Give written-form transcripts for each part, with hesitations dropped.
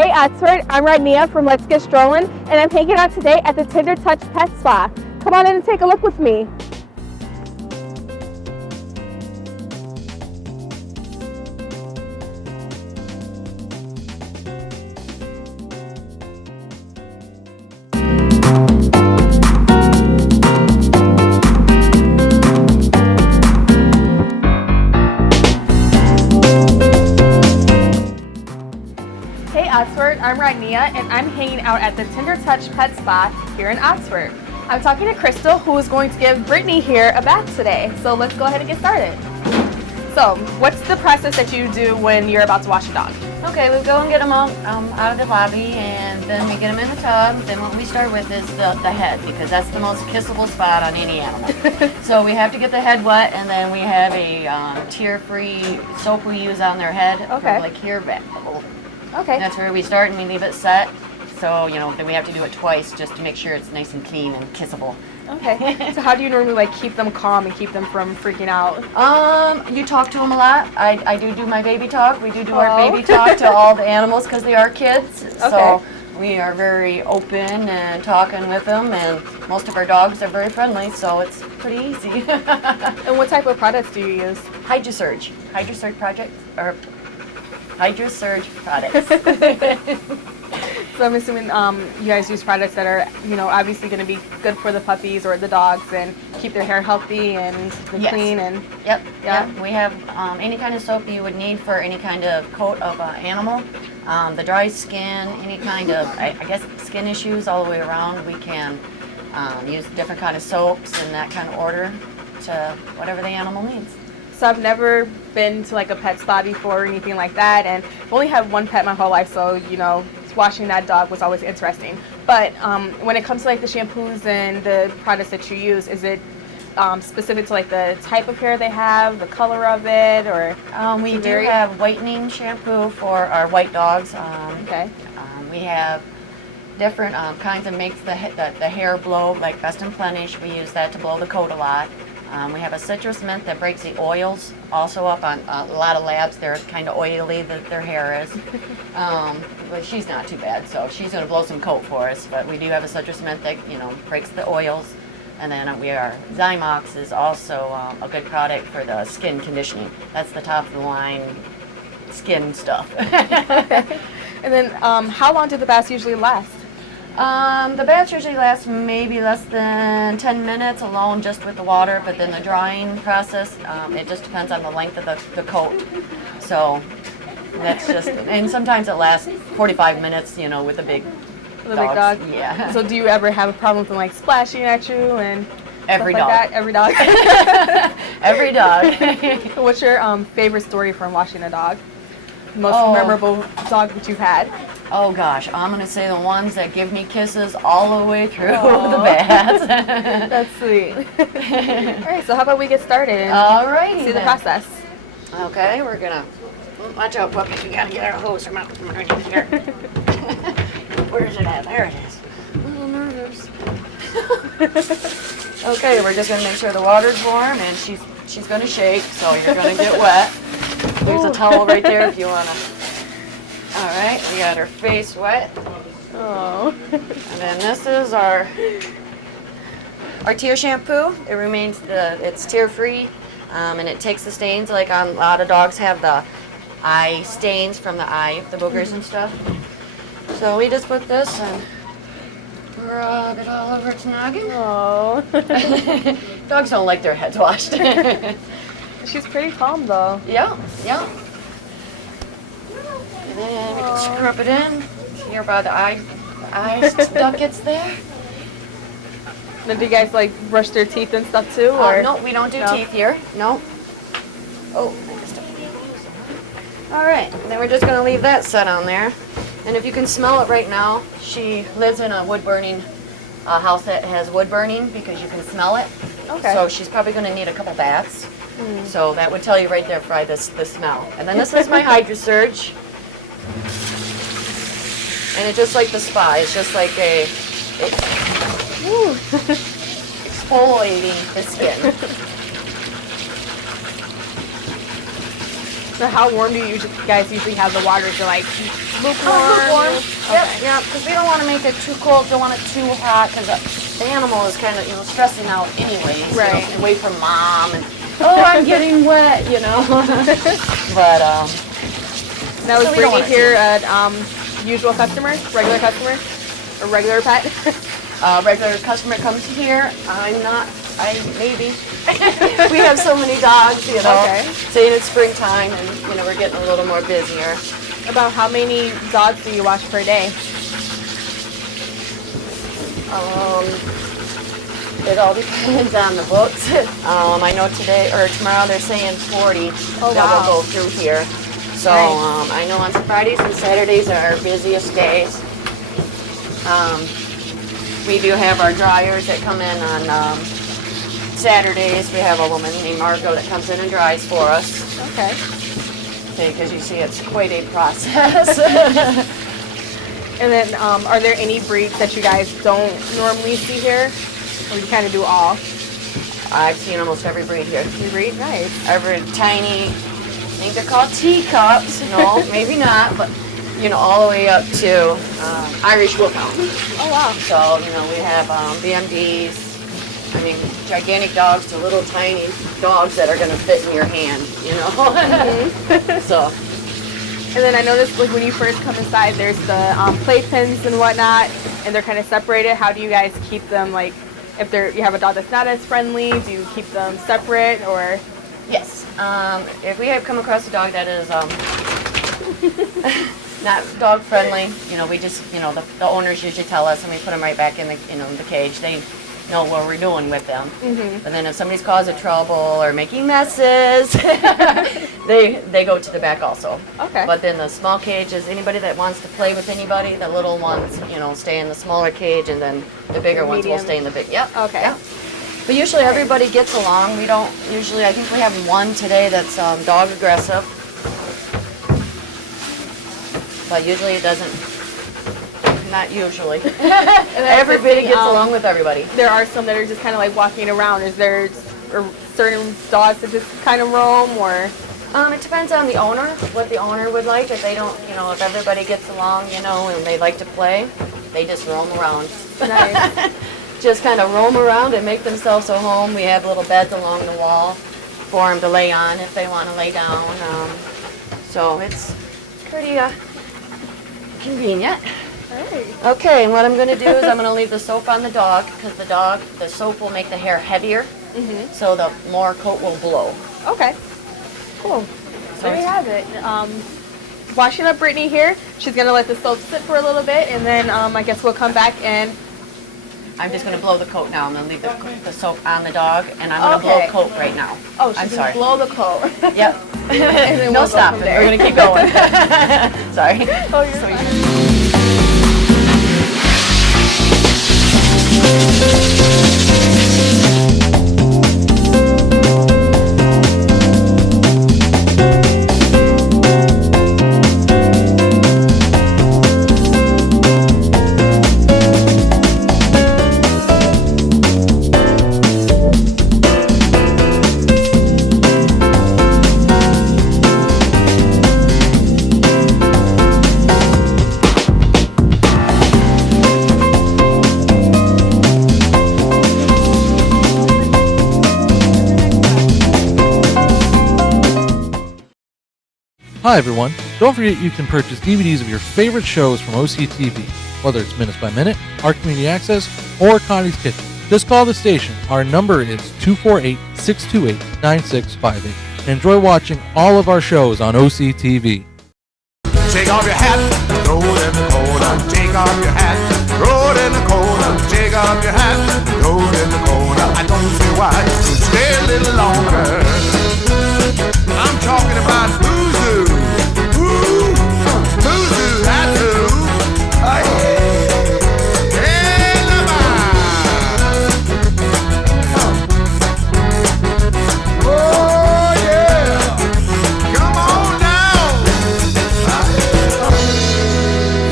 Hey Oxford, I'm Rodnia from Let's Get Stroll'in, and I'm hanging out today at the Tender Touch Pet Spa. Come on in and take a look with me. Hey Oxford, I'm Rodnia, and I'm hanging out at the Tender Touch Pet Spa here in Oxford. I'm talking to Crystal, who is going to give Brittany here a bath today. So let's go ahead and get started. So, what's the process that you do when you're about to wash a dog? Okay, we go and get them out of the lobby, and then we get them in the tub. Then what we start with is the head, because that's the most kissable spot on any animal. So we have to get the head wet, and then we have a tear-free soap we use on their head. Okay. Like here, Okay. that's where we start, and we leave it set. So, then we have to do it twice just to make sure it's nice and clean and kissable. Okay. So how do you normally keep them calm and keep them from freaking out? You talk to them a lot. I do my baby talk. We do our baby talk to all the animals because they are kids. Okay. So we are very open and talking with them, and most of our dogs are very friendly, so it's pretty easy. And what type of products do you use? Hydrosurge products. So I'm assuming you guys use products that are, obviously going to be good for the puppies or the dogs and keep their hair healthy and Yes. clean and. Yep. Yeah. Yep. We have any kind of soap you would need for any kind of coat of an animal. The dry skin, any kind of, I guess, skin issues all the way around. We can use different kind of soaps in that kind of order to whatever the animal needs. So I've never been to like a pet spa before or anything like that, and I've only had one pet my whole life, so washing that dog was always interesting. But when it comes to like the shampoos and the products that you use, is it specific to like the type of hair they have, the color of it, or? We do have whitening shampoo for our white dogs. Okay. We have different kinds that makes the hair blow, like Best and Plenish. We use that to blow the coat a lot. We have a citrus mint that breaks the oils also up on a lot of labs. They're kind of oily, their hair is. But she's not too bad, so she's going to blow some coat for us. But we do have a citrus mint that, breaks the oils. And then Zymox is also a good product for the skin conditioning. That's the top of the line skin stuff. And then how long do the baths usually last? The baths usually last maybe less than 10 minutes alone just with the water, but then the drying process, it just depends on the length of the coat. So that's just, and sometimes it lasts 45 minutes, with the big The big dog? Yeah. So do you ever have a problem with them like splashing at you and Every stuff dog. like that? Every dog. Every dog. What's your favorite story from washing a dog? Most memorable dog that you've had? Oh gosh, I'm gonna say the ones that give me kisses all the way through the bath. That's sweet. All right, so how about we get started and Alrighty. see the process? Okay, we're gonna watch out, puppies. We gotta get our hose from out here. Where is it at? There it is. I'm a little nervous. Okay, we're just gonna make sure the water's warm, and she's gonna shake, so you're gonna get wet. There's a towel right there if you wanna. All right, we got her face wet. Oh. And then this is our tear shampoo. It it's tear free, and it takes the stains. Like a lot of dogs have the eye stains from the eye, the boogers and stuff. So we just put this and rub it all over its noggin. Oh. Dogs don't like their heads washed. She's pretty calm though. Yeah. And then we can scrub it in here by the eye ducts there. Then do you guys like brush their teeth and stuff too? Or No, we don't do teeth here. No. Oh, I messed up. All right, then we're just gonna leave that set on there. And if you can smell it right now, she lives in a wood burning house that has wood burning because you can smell it. Okay. So she's probably gonna need a couple baths. So that would tell you right there by the smell. And then this is my Hydrosurge. And it's just like the spa. It's just like exfoliating the skin. So how warm do you guys usually have the water? To like lukewarm? Lukewarm. Yep, Okay. yep. Because we don't want to make it too cold. Don't want it too hot. Because the animal is kind of stressing out anyways. Right. Away from mom and I'm getting wet. But Now is So we don't Brittany want it here usual customer, regular customer, or regular pet? regular customer comes here. I'm not. Maybe. We have so many dogs, Okay. Saying it's springtime and, we're getting a little more busier. About how many dogs do you wash per day? It all depends on the books. I know today or tomorrow they're saying 40 that will go through here. So Nice. I know on Fridays and Saturdays are our busiest days. We do have our dryers that come in on Saturdays. We have a woman named Margot that comes in and dries for us. Okay. Because you see it's quite a process. And then are there any breeds that you guys don't normally see here? Or you kind of do all? I've seen almost every breed here. You breed? Nice. Every tiny, I think they're called teacups. No, maybe not, but all the way up to Irish Wolfhound. Oh, wow. So, we have BMDs. I mean, gigantic dogs to little tiny dogs that are going to fit in your hand, So. And then I noticed like when you first come inside, there's the playpens and whatnot, and they're kind of separated. How do you guys keep them, like, if you have a dog that's not as friendly, do you keep them separate, or? Yes. If we have come across a dog that is not dog friendly, we just, the owners usually tell us, and we put them right back in the, the cage. They know what we're doing with them. Mm-hmm. But then if somebody's causing trouble or making messes, they go to the back also. Okay. But then the small cages, anybody that wants to play with anybody, the little ones, stay in the smaller cage, and then the bigger ones will Medium. stay in the big. Yep. Okay. Yep. But usually everybody gets along. We don't usually. I think we have one today that's dog aggressive. But usually it doesn't. Not usually. Everybody gets along with everybody. There are some that are just kind of like walking around. Is there certain dogs that just kind of roam, or? It depends on the owner, what the owner would like. If they don't, if everybody gets along, and they like to play, they just roam around. Nice. Just kind of roam around and make themselves at home. We have little beds along the wall for them to lay on if they want to lay down. So it's pretty convenient. Right. Okay, and what I'm going to do is I'm going to leave the soap on the dog because the soap will make the hair heavier, so the more coat will blow. Okay. Cool. So There you have it. Washing up Brittany here. She's gonna let the soap sit for a little bit, and then I guess we'll come back and. I'm just going to blow the coat now. I'm going to leave the soap on the dog, and I'm going to blow Okay. the coat right now. Oh, I'm she's sorry. gonna blow the coat. Yep. And then No we'll go stopping. from there. We're going to keep going. Sorry. Oh, you're fine. Hi everyone, don't forget you can purchase DVDs of your favorite shows from OCTV, whether it's Minutes by Minute, our Community Access, or Connie's Kitchen. Just call the station. Our number is 248-628-9658. And enjoy watching all of our shows on OCTV. Take off your hat, throw it in the corner. Take off your hat, throw it in the corner. Take off your hat, throw it in the corner. I don't see why you should stay a little longer. I'm talking about Boo-Zoo. Ooh, Boo-Zoo, that's who. Oh, yeah. Hey, Lamar. Oh, yeah. Come on down.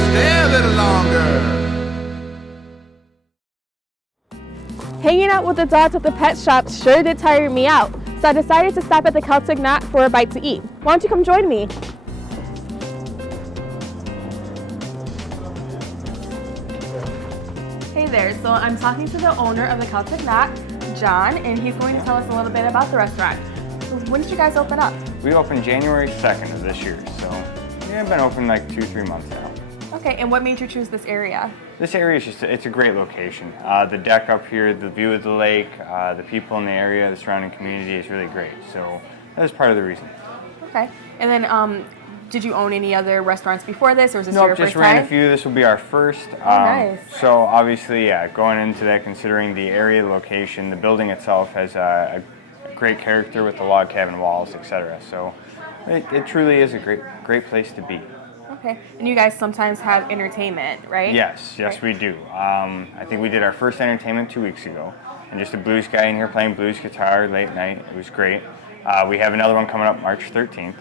Stay a little longer. Hanging out with the dogs at the pet shop sure did tire me out. so I decided to stop at the Celtic Knot for a bite to eat. Why don't you come join me? Hey there, so I'm talking to the owner of the Celtic Knot, John, and he's going to tell us a little bit about the restaurant. So when did you guys open up? We opened January 2nd of this year, so we have been open like 2-3 months now. Okay, and what made you choose this area? This area is it's a great location. The deck up here, the view of the lake, the people in the area, the surrounding community is really great. So that was part of the reason. Okay, and then did you own any other restaurants before this, or was this your Nope, first just ran time? a few. This will be our first. Nice. So obviously, yeah, going into that, considering the area, the location, the building itself has a great character with the log cabin walls, etc. So it truly is a great place to be. Okay, and you guys sometimes have entertainment, right? Yes, we do. I think we did our first entertainment 2 weeks ago, and just a blues guy in here playing blues guitar late night. It was great. We have another one coming up March 13th,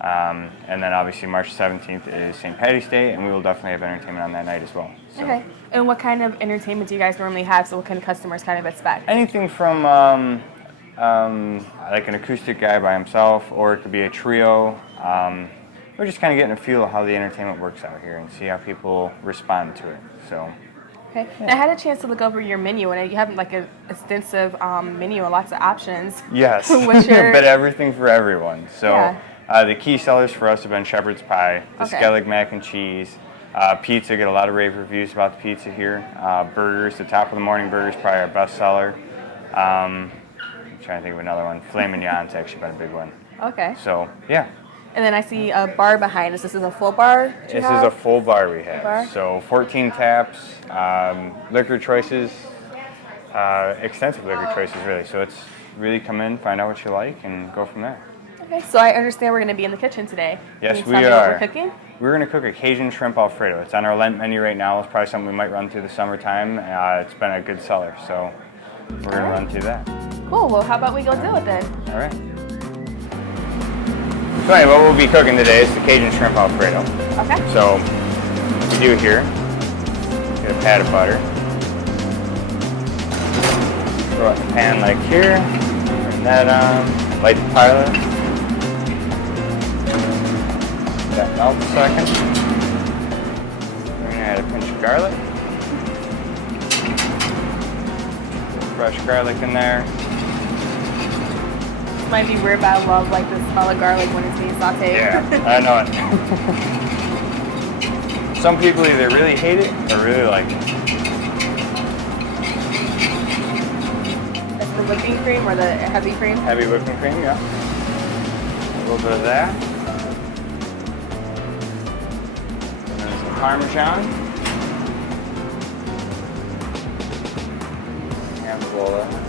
and then obviously March 17th is St. Paddy's Day, and we will definitely have entertainment on that night as well. So. Okay, and what kind of entertainment do you guys normally have? So what kind of customers kind of expect? Anything from like an acoustic guy by himself, or it could be a trio. We're just kind of getting a feel of how the entertainment works out here and see how people respond to it. So. Okay. Yeah. I had a chance to look over your menu, and you have like an extensive menu and lots of options. Yes, What's your... but everything for everyone. So yeah. the key sellers for us have been shepherd's pie, the Skellig mac and cheese, pizza. Get a lot of rave reviews about the pizza here. Burgers, the top of the morning burgers, probably our best seller. I'm trying to think of another one. Filet mignon's actually been a big one. Okay. So yeah. And then I see a bar behind us. This is a full bar? This is a full bar we have. So 14 taps, liquor choices, extensive liquor choices really. So it's really come in, find out what you like, and go from there. Okay, so I understand we're going to be in the kitchen today. Yes, we are. What we're cooking? We're going to cook a Cajun shrimp Alfredo. It's on our Lent menu right now. It's probably something we might run through the summertime. It's been a good seller, so we're going to run through that. Cool. Well, how about we go do it then? All right. So anyway, what we'll be cooking today is the Cajun shrimp Alfredo. Okay. So what we do here, get a pat of butter, throw it in the pan like here, turn that on, light the pilot, let that melt a second. We're going to add a pinch of garlic, fresh garlic in there. Might be weird, but I love like the smell of garlic when it's being sauteed. Yeah, I know it. Some people either really hate it or really like it. That's the whipping cream or the heavy cream? Heavy whipping cream, yeah. A little bit of that. And then some Parmesan. Handful of that.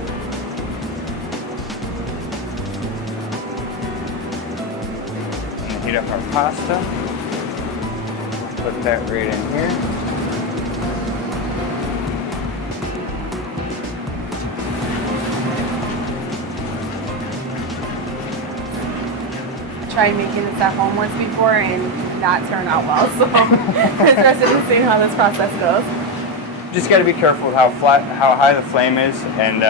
Heat up our pasta, put that right in here. Tried making this at home once before and not turn out well, so interested in seeing how this process goes. Just got to be careful with how high the flame is, and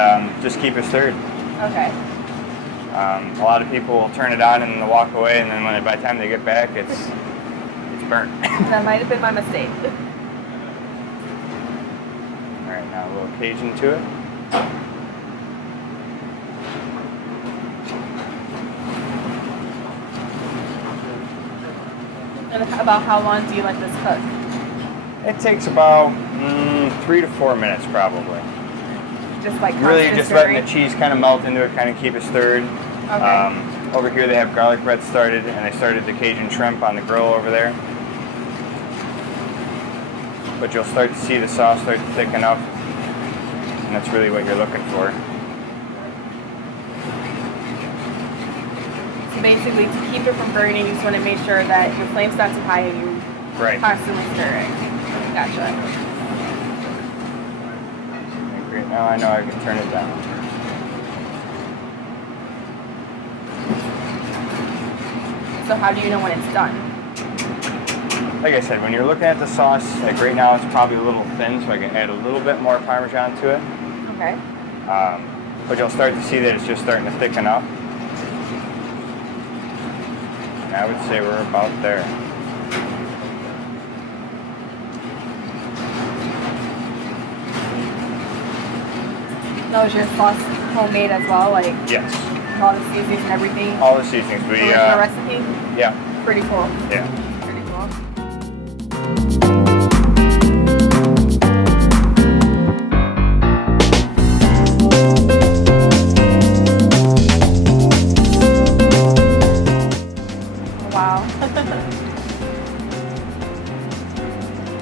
just keep it stirred. Okay. A lot of people will turn it on and they'll walk away, and then by the time they get back, it's burnt. That might have been my mistake. All right, now a little Cajun to it. And about how long do you let this cook? It takes about 3 to 4 minutes probably. Just like Really just letting stirring? the cheese kind of melt into it, kind of keep it stirred. Okay. Over here they have garlic bread started, and they started the Cajun shrimp on the grill over there. But you'll start to see the sauce start to thicken up, and that's really what you're looking for. So basically, to keep it from burning, you just want to make sure that your flame's not too high and you constantly stir it. Gotcha. Great, now I know I can turn it down. So how do you know when it's done? Like I said, when you're looking at the sauce, like right now it's probably a little thin, so I can add a little bit more Parmesan to it. Okay. but you'll start to see that it's just starting to thicken up. And I would say we're about there. Now, is your sauce homemade as well? Like Yes. all the seasonings and everything? All the seasonings. We Original recipe? yeah. Pretty cool. Yeah. Pretty cool. Wow.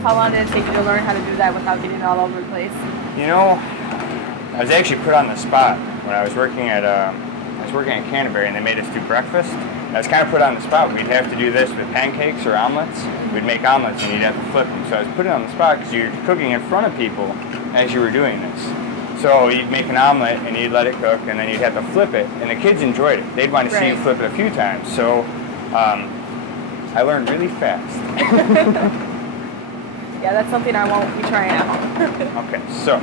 How long did it take you to learn how to do that without getting it all over the place? You know, I was actually put on the spot when I was working at Canterbury, and they made us do breakfast. I was kind of put on the spot. We'd have to do this with pancakes or omelets. We'd make omelets and you'd have to flip them. So I was put on the spot because you're cooking in front of people as you were doing this. So you'd make an omelet and you'd let it cook, and then you'd have to flip it. And the kids enjoyed it. They'd want to see you flip it a few times. So I learned really fast. Yeah, that's something I won't be trying at home. Okay, so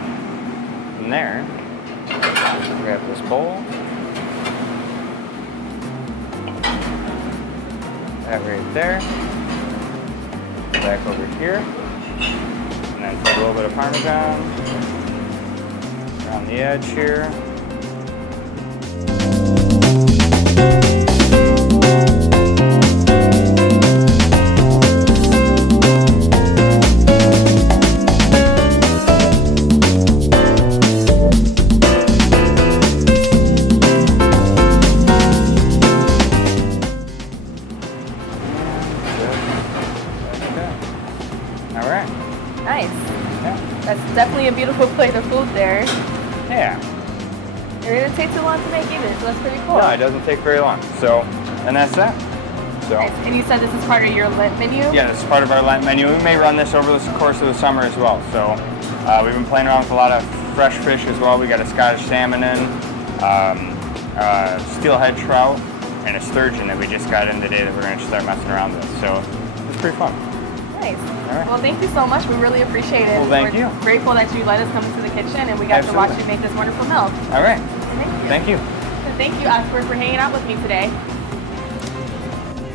from there, grab this bowl. That right there. Back over here. And then put a little bit of Parmesan around the edge here. Definitely a beautiful plate of food there. Yeah. It didn't take too long to make either, so that's pretty cool. No, it doesn't take very long. So, and that's that. So. Nice. And you said this is part of your Lent menu? Yeah, this is part of our Lent menu. We may run this over the course of the summer as well. So, we've been playing around with a lot of fresh fish as well. We got a Scottish salmon in, steelhead trout, and a sturgeon that we just got in today that we're going to start messing around with. So, it's pretty fun. Nice. All right. Well, thank you so much. We really appreciate it. Well, thank We're you. Grateful that you let us come into the kitchen and we got to watch you make this wonderful meal. All right. Thank you. Thank you. So thank you, Oscar, for hanging out with me today.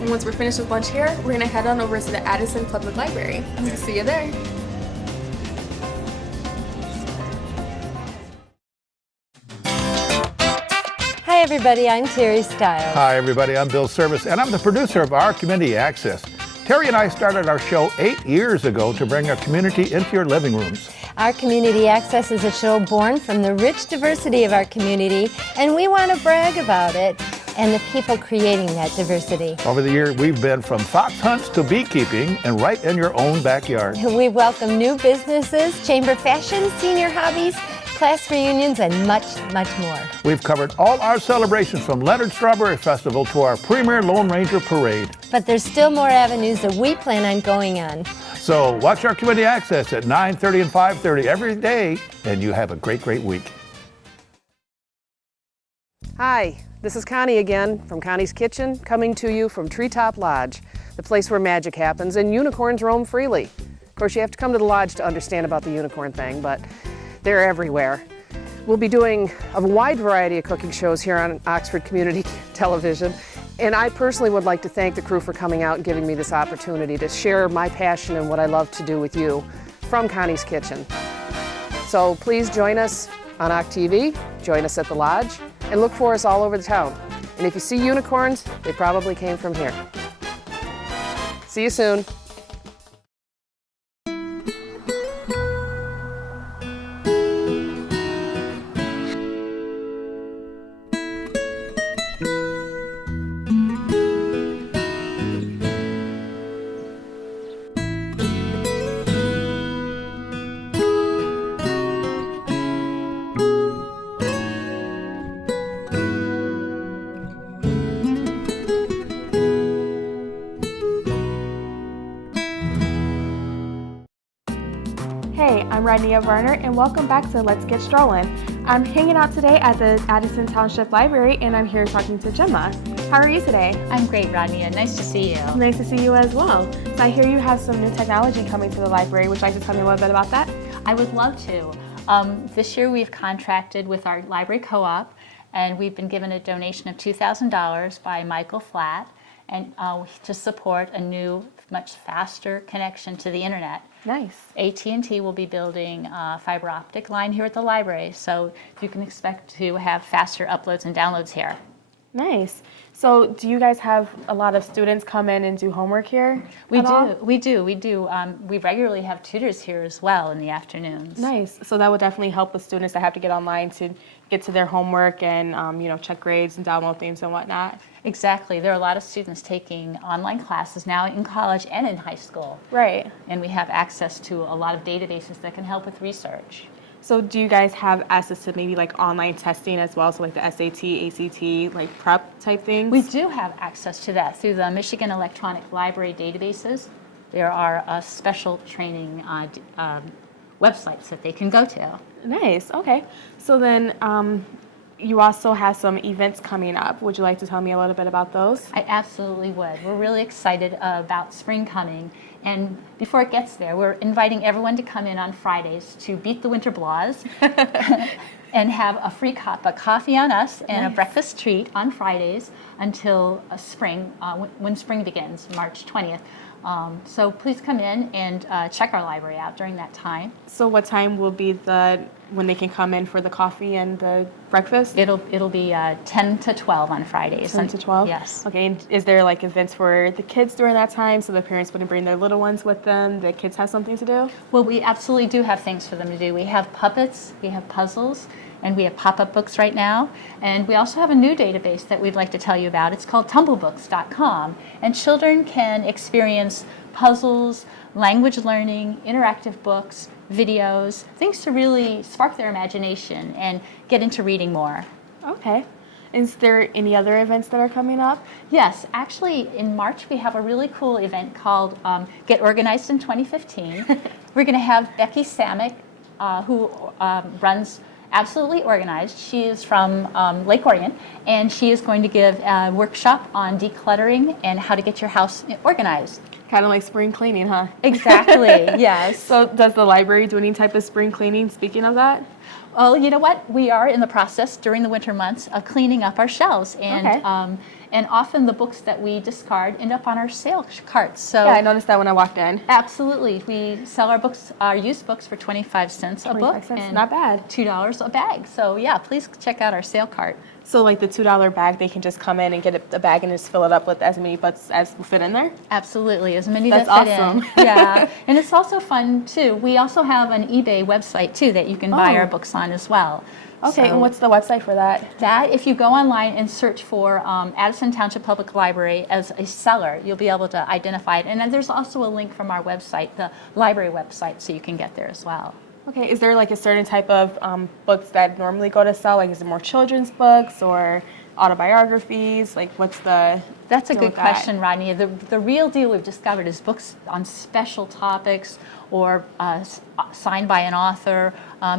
And once we're finished with lunch here, we're going to head on over to the Addison Public Library. See you there. Hi everybody, I'm Terry Stiles. Hi everybody, I'm Bill Service, and I'm the producer of Our Community Access. Terry and I started our show 8 years ago to bring our community into your living rooms. Our Community Access is a show born from the rich diversity of our community, and we want to brag about it and the people creating that diversity. Over the years, we've been from fox hunts to beekeeping and right in your own backyard. We welcome new businesses, chamber fashion, senior hobbies, class reunions, and much, much more. We've covered all our celebrations from Leonard Strawberry Festival to our premier Lone Ranger Parade. But there's still more avenues that we plan on going on. So watch Our Community Access at 9:30 and 5:30 every day, and you have a great, great week. Hi, this is Connie again from Connie's Kitchen, coming to you from Treetop Lodge, the place where magic happens and unicorns roam freely. Of course, you have to come to the lodge to understand about the unicorn thing, but they're everywhere. We'll be doing a wide variety of cooking shows here on Oxford Community Television, and I personally would like to thank the crew for coming out and giving me this opportunity to share my passion and what I love to do with you from Connie's Kitchen. So please join us on OCTV, join us at the lodge, and look for us all over the town. And if you see unicorns, they probably came from here. See you soon. Hey, I'm Rodney Varner, and welcome back to Let's Get Stroll'in. I'm hanging out today at the Addison Township Library, and I'm here talking to Gemma. How are you today? I'm great, Rodney, and nice to see you. Nice to see you as well. So I hear you have some new technology coming to the library. Would you like to tell me a little bit about that? I would love to. This year we've contracted with our library co-op, and we've been given a donation of $2,000 by Michael Flatt, and to support a new, much faster connection to the internet. Nice. AT&T will be building a fiber optic line here at the library, so you can expect to have faster uploads and downloads here. Nice. So do you guys have a lot of students come in and do homework here? We do. We regularly have tutors here as well in the afternoons. Nice. So that would definitely help with students that have to get online to get to their homework and check grades and download things and whatnot. Exactly. There are a lot of students taking online classes now in college and in high school. Right. And we have access to a lot of databases that can help with research. So do you guys have access to maybe like online testing as well, so like the SAT, ACT, like prep type things? We do have access to that through the Michigan Electronic Library databases. There are special training websites that they can go to. Nice, okay. So then you also have some events coming up. Would you like to tell me a little bit about those? I absolutely would. We're really excited about spring coming. And before it gets there, we're inviting everyone to come in on Fridays to beat the winter blahs and have a free cup of coffee on us and a breakfast treat on Fridays until spring, when spring begins, March 20th. So please come in and check our library out during that time. So what time will be when they can come in for the coffee and the breakfast? It'll be 10 to 12 on Fridays. 10 to 12? Yes. Okay, and is there like events for the kids during that time so the parents wouldn't bring their little ones with them? The kids have something to do? Well, we absolutely do have things for them to do. We have puppets, we have puzzles, and we have pop-up books right now. And we also have a new database that we'd like to tell you about. It's called tumblebooks.com. And children can experience puzzles, language learning, interactive books, videos, things to really spark their imagination and get into reading more. Okay. Is there any other events that are coming up? Yes, actually in March we have a really cool event called Get Organized in 2015. We're going to have Becky Samick, who runs Absolutely Organized. She is from Lake Orion, and she is going to give a workshop on decluttering and how to get your house organized. Kind of like spring cleaning, huh? Exactly, yes. So does the library do any type of spring cleaning, speaking of that? Well, you know what? We are in the process during the winter months of cleaning up our shelves, and and often the books that we discard end up on our sale carts. So yeah, I noticed that when I walked in. Absolutely, we sell our used books for 25 cents a book, and not bad. $2 a bag. So yeah, please check out our sale cart. So like the $2 bag, they can just come in and get a bag and just fill it up with as many books as fit in there? Absolutely, as many That's that fit awesome. in. Yeah, and it's also fun too. We also have an eBay website too that you can buy our books on as well. Okay, and what's the website for that? If you go online and search for Addison Township Public Library as a seller, you'll be able to identify it. And then there's also a link from our website, the library website, so you can get there as well. Okay, is there like a certain type of books that normally go to sell? Like is it more children's books or autobiographies? Like what's the... That's a good question, Rodney. The real deal we've discovered is books on special topics or signed by an author.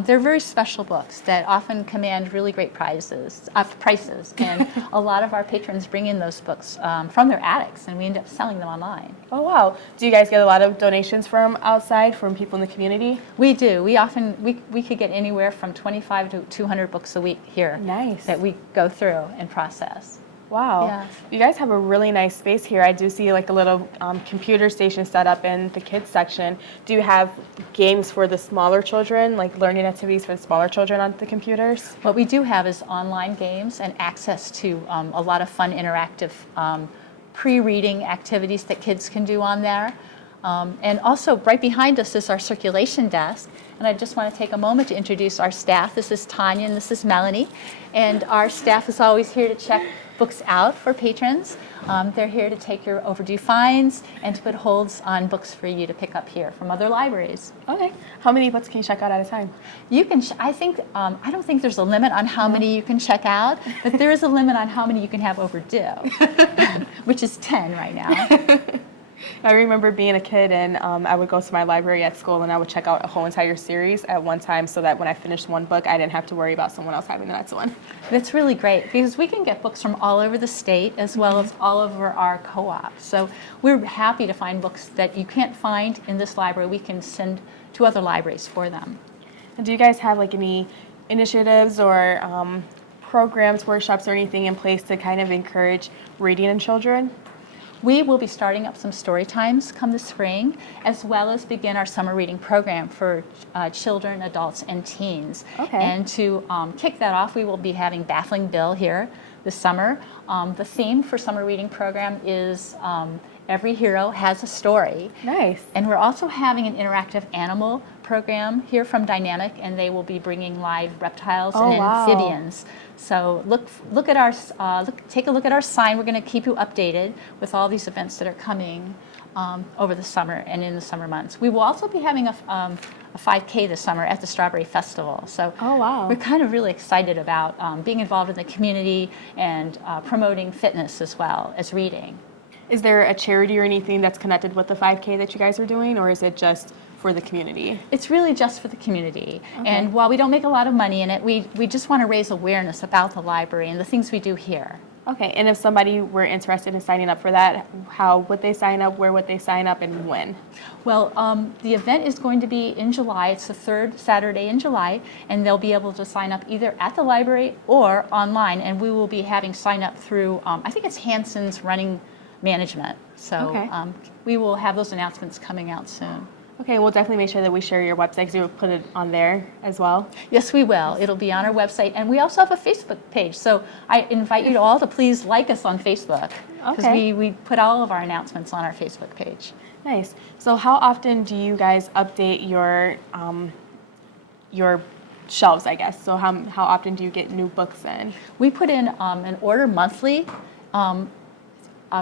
They're very special books that often command really great prices. And a lot of our patrons bring in those books from their attics, and we end up selling them online. Oh, wow. Do you guys get a lot of donations from outside, from people in the community? We do. We could get anywhere from 25 to 200 books a week here. Nice. That we go through and process. Wow. Yeah. You guys have a really nice space here. I do see like a little computer station set up in the kids section. Do you have games for the smaller children, like learning activities for the smaller children on the computers? What we do have is online games and access to a lot of fun interactive pre-reading activities that kids can do on there. And also right behind us is our circulation desk. And I just want to take a moment to introduce our staff. This is Tanya and this is Melanie. And our staff is always here to check books out for patrons. They're here to take your overdue fines and to put holds on books for you to pick up here from other libraries. Okay. How many books can you check out at a time? You can. I don't think there's a limit on how many you can check out, but there is a limit on how many you can have overdue, which is 10 right now. I remember being a kid and I would go to my library at school and I would check out a whole entire series at one time so that when I finished one book, I didn't have to worry about someone else having the next one. That's really great because we can get books from all over the state as well as all over our co-op. So we're happy to find books that you can't find in this library. We can send to other libraries for them. And do you guys have like any initiatives or programs, workshops, or anything in place to kind of encourage reading in children? We will be starting up some story times come the spring, as well as begin our summer reading program for children, adults, and teens. Okay. And to kick that off, we will be having Baffling Bill here this summer. The theme for summer reading program is Every Hero Has a Story. Nice. And we're also having an interactive animal program here from Dynamic, and they will be bringing live reptiles and wow. amphibians. So look at our take a look at our sign. We're going to keep you updated with all these events that are coming over the summer and in the summer months. We will also be having a 5K this summer at the Strawberry Festival. So oh, wow. we're kind of really excited about being involved in the community and promoting fitness as well as reading. Is there a charity or anything that's connected with the 5K that you guys are doing, or is it just for the community? It's really just for the community. Okay. And while we don't make a lot of money in it, we just want to raise awareness about the library and the things we do here. Okay, and if somebody were interested in signing up for that, how would they sign up, where would they sign up, and when? Well, the event is going to be in July. It's the third Saturday in July, and they'll be able to sign up either at the library or online, and we will be having sign up through, I think it's Hanson's Running Management. So okay. We will have those announcements coming out soon. Okay, we'll definitely make sure that we share your website, because you'll put it on there as well. Yes, we will. It'll be on our website, and we also have a Facebook page. So I invite you all to please like us on Facebook, because Okay. we put all of our announcements on our Facebook page. Nice. So how often do you guys update your shelves, I guess? So how often do you get new books in? We put in an order monthly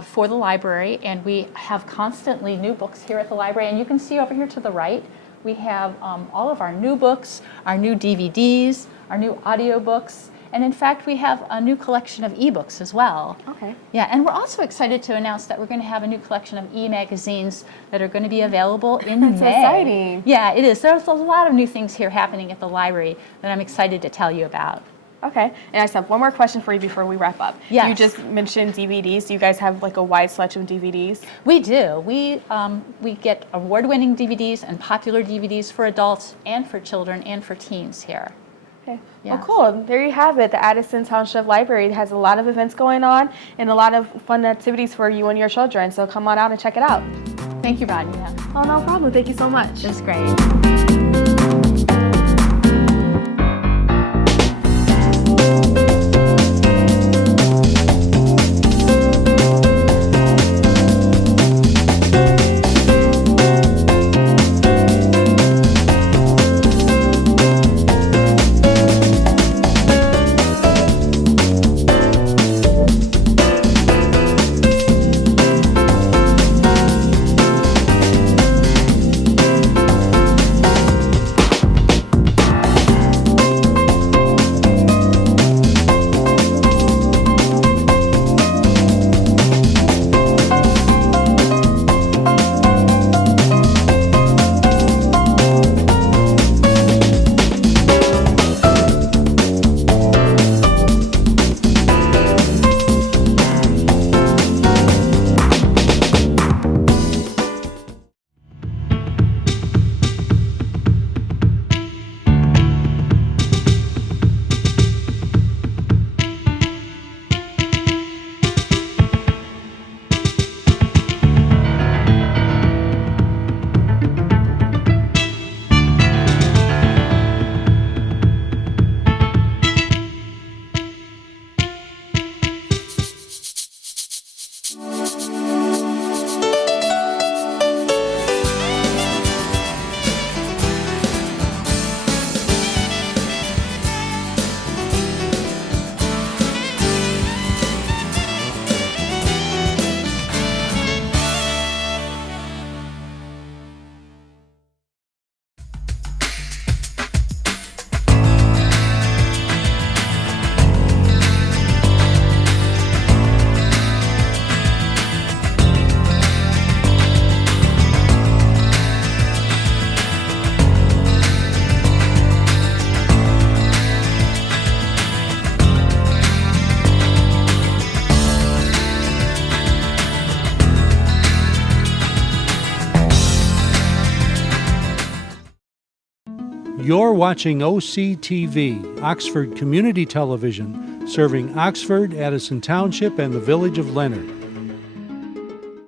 for the library, and we have constantly new books here at the library. And you can see over here to the right, we have all of our new books, our new DVDs, our new audiobooks, and in fact, we have a new collection of ebooks as well. Okay. Yeah, and we're also excited to announce that we're going to have a new collection of e-magazines that are going to be available in May. That's exciting. Yeah, it is. There's a lot of new things here happening at the library that I'm excited to tell you about. Okay, and I just have one more question for you before we wrap up. Yes. You just mentioned DVDs. Do you guys have like a wide selection of DVDs? We do. We get award-winning DVDs and popular DVDs for adults and for children and for teens here. Okay. Yeah. Well, cool. There you have it. The Addison Township Library has a lot of events going on and a lot of fun activities for you and your children. So come on out and check it out. Thank you, Rodney. Oh, no problem. Thank you so much. It was great. You're watching OCTV, Oxford Community Television, serving Oxford, Addison Township, and the village of Leonard.